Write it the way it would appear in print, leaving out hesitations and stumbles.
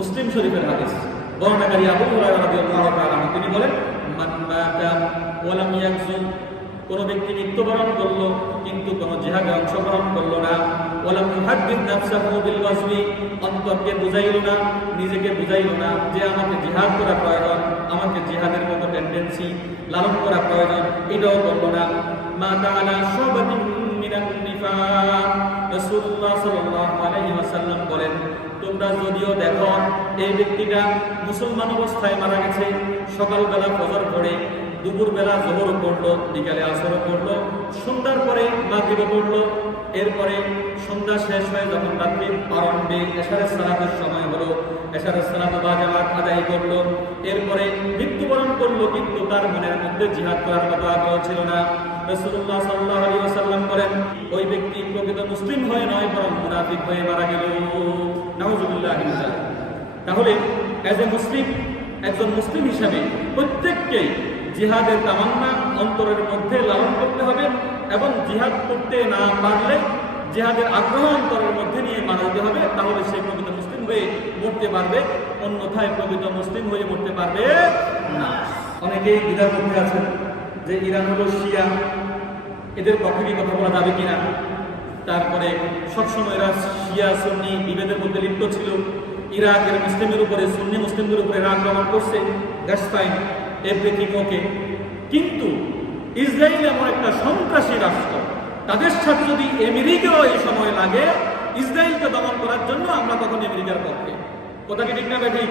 মুসলিম শরীফের হাদিস। বর্ণনাকারী আবু হুরায়রা রাদিয়াল্লাহু তাআলা তিনি বলেন, মান মাতা ওয়া লাম ইয়াগজু, কোন ব্যক্তি মৃত্যুবরণ করলো কিন্তু কোন জিহাদে অংশগ্রহণ করলো না, ওয়া লাম ইউহাদ্দিস নাফসাহু বিল গজবি, অন্তরকে বুঝাইলো না, নিজেকে বুঝাইলো না যে আমাকে জিহাদ করা প্রয়োজন, আমাকে জিহাদের মতো টেন্ডেন্সি লালন করা প্রয়োজন, এটাও করলো না। মা তাআলা শুবাতিন মিনান নিফাক, রাসূলুল্লাহ সাল্লাল্লাহু আলাইহি ওয়াসাল্লাম বলেন, তোমরা যদিও দেখো এই ব্যক্তিটা মুসলমান অবস্থায় মারা গেছে, সকালবেলা ফজর পড়ে, দুপুরবেলা যোহর পড়লো, বিকালে আসর পড়লো, সন্ধ্যার পরে মাগরিব পড়লো, এরপরে সন্ধ্যা শেষ হয়ে যখন রাত্রি প্রারম্ভে এশারের সালাতের সময় হলো, এশারের সালাত বা জামাত আদায় করলো, এরপরে মৃত্যুবরণ করলো কিন্তু তার মনের মধ্যে জিহাদ করার মতো আগ্রহ ছিল না। রাসূলুল্লাহ সাল্লাল্লাহু আলাইহি ওয়াসাল্লাম বলেন, ওই ব্যক্তি প্রকৃত মুসলিম হয়ে নয় বরং মুনাফিক হয়ে মারা গেল। নাউযুবিল্লাহি মিন যালিক। তাহলে এজ এ মুসলিম, একজন মুসলিম হিসাবে প্রত্যেককেই জিহাদের তামান্না অন্তরের মধ্যে লালন করতে হবে এবং জিহাদ করতে না পারলে জিহাদের আগ্রহ অন্তরের মধ্যে নিয়ে মারা যেতে হবে, তাহলে সে প্রকৃত মুসলিম হয়ে মরতে পারবে, অন্যথায় প্রকৃত মুসলিম হয়ে মরতে পারবে না। অনেকেই দ্বিধার মধ্যে আছেন যে ইরান হলো শিয়া, এদের পক্ষে কি কথা বলা যাবে কিনা। তারপরে সবসময় এরা শিয়া সুন্নি বিভেদের মধ্যে লিপ্ত ছিল, ইরাকের মুসলিমের উপরে সুন্নি মুসলিমদের উপরে আক্রমণ করছে, দ্যাটস ফাইন, এভরিথিং ওকে। কিন্তু ইসরায়েল এমন একটা সন্ত্রাসী রাষ্ট্র, তাদের সাথে যদি আমেরিকাও এই সময় লাগে ইসরায়েলকে দমন করার জন্য, আমরা তখন আমেরিকার পক্ষে। কথা কি ঠিক না? ঠিক।